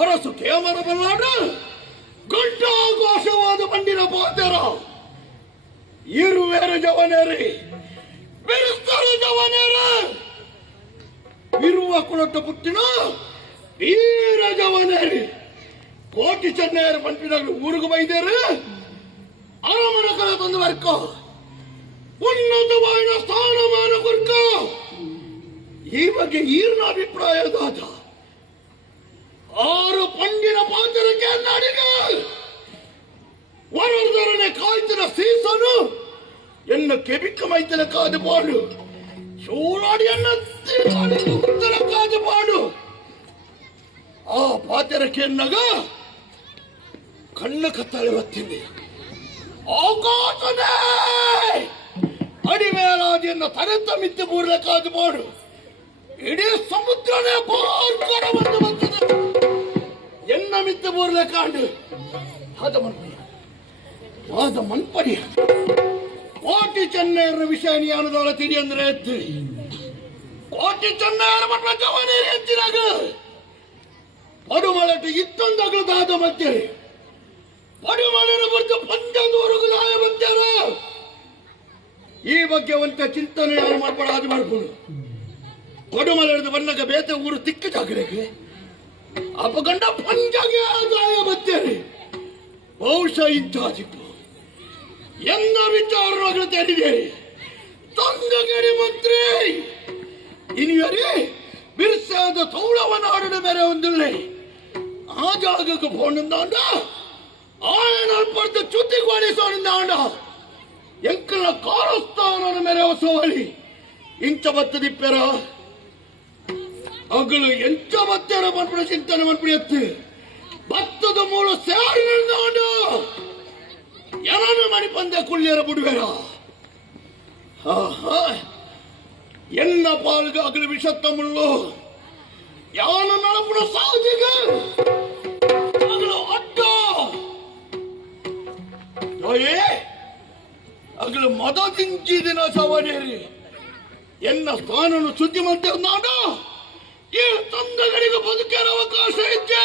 ಅರಸು ಕೇವಲ ಬಲ್ಲಾಡ ಘಂಟಾಘೋಷವಾದ ಬಂಡಿನ ಪಾತೆರ ಇರುವೇರು ಜವನೇರಿ ಬೆರೆಸ್ತಾರೆ ಜವನೇರ ಇರುವ ಕುಲದ ಪುಟ್ಟಿನ ವೀರ ಜವನೇರಿ ಕೋಟಿ ಚೆನ್ನೈಯರ ಬಂಡಿನಾಗ ಊರಿಗೆ ಬೈದೇರು ಅರಮನ ಕಲ ತಂದು ವರ್ಕ ಉನ್ನತವಾದ ಸ್ಥಾನಮಾನ ವರ್ಕ ಈ ಬಗ್ಗೆ ಈರ್ನ ಅಭಿಪ್ರಾಯದಾದ ಆರು ಪಂಡಿನ ಪಾತ್ರಕ್ಕೆ ನಾಡಿಗ ವರದರನೆ ಕಾಯ್ತಿನ ಸೀಸನು ಎನ್ನ ಕೆಬಿಕ್ಕ ಮೈತನ ಕಾದು ಪಾಡು ಶೂರಾಡಿಯನ್ನ ಉತ್ತರ ಕಾದು ಪಾಡು ಆ ಪಾತ್ರಕ್ಕೆ ಎನ್ನಗ ಕಣ್ಣ ಕತ್ತಳೆ ಬತ್ತಿದೆ ಆಕಾಶನೇ ಅಡಿಮೇಲಾದಿಯನ್ನ ತರೆತ ಮಿತ್ತು ಬೂರ್ಲೆ ಕಾದು ಪಾಡು ಇಡೀ ಸಮುದ್ರನೇ ಬೋರ್ಕರ ಬಂದು ಬಂದಿದೆ ಎನ್ನ ಮಿತ್ತು ಬೂರ್ಲೆ ಕಾಂಡು ಆದ ಮನ್ಪಡಿ ಕೋಟಿ ಚೆನ್ನೈಯರ ವಿಷಯ ಜ್ಞಾನದೊಳ ತಿಳಿ ಅಂದ್ರೆ ಎತ್ತು ಕೋಟಿ ಚೆನ್ನೈಯರ ಮಟ್ಟ ಜವನೇರಿ ಹೆಚ್ಚಿನಾಗ ಪಡುಮಳಟ ಇತ್ತೊಂದಾಗದಾದ ಮಧ್ಯೆ ಪಡುಮಳನ ಬರ್ದು ಪಂಚದವರೆಗೂ ದಾಯ ಬಂದ್ಯಾರ ಈ ಬಗ್ಗೆ ಒಂತ ಚಿಂತನೆ ಯಾರು ಮಾಡ್ಬೇಡ ಅದು ಮಾಡ್ಕೊಂಡು ಪಡುಮಳದ ಬಣ್ಣಗ ಬೇತೆ ಊರು ತಿಕ್ಕ ಜಾಗರೆಗೆ ಅಪಗಂಡ ಪಂಜಗೆ ದಾಯ ಬಂದ್ಯಾರೆ ಬಹುಶಃ ಇಂಚಾಜಿಪ್ಪು ಎನ್ನ ವಿಚಾರಗಳು ತೆರೆದಿದೆ ತಂಗಗಡಿ ಮಂತ್ರಿ ಇನಿಯರಿ ಬಿರ್ಸಾದ ತೌಳವನಾಡಿನ ಬೇರೆ ಒಂದಿಲ್ಲ ಆ ಜಾಗಕ್ಕೆ ಪೋಣಂದಾಂಡ ಆಯನ ಪಡೆದ ಚುತ್ತಿಗೋಳಿಸೋಣಂದಾಂಡ ಎಂಕಲ ಕಾರಸ್ಥಾನನ ಮೇರೆ ಹೊಸವಳಿ ಇಂಚ ಬತ್ತದಿಪ್ಪೆರ ಅಗಲು ಎಂಚ ಬತ್ತೆರ ಮನ್ಪಡ ಚಿಂತನೆ ಮನ್ಪಡಿಯತ್ತು ಭತ್ತದ ಮೂಲ ಸೇರಿ ನಡೆದಾಂಡ ಯಾರನ್ನ ಮಾಡಿ ಪಂದ್ಯ ಕುಳ್ಳಿಯರ ಬಿಡುವೇರ ಎನ್ನ ಪಾಲ್ಗಾಗಲು ವಿಷತ್ತಮುಳ್ಳು ಯಾನ ನಳಪುಡ ಸಾವುದಿಗ ಅಗಲು ಅಡ್ಡ ಅಗಲು ಮದದಿಂಚಿದಿನ ಸವನೇರಿ ಎನ್ನ ಸ್ಥಾನನು ಸುದ್ದಿ ಮಂತೆ ನಾಡ ಈ ತಂದಗಳಿಗೆ ಬದುಕೇರ ಅವಕಾಶ ಇದ್ದೆ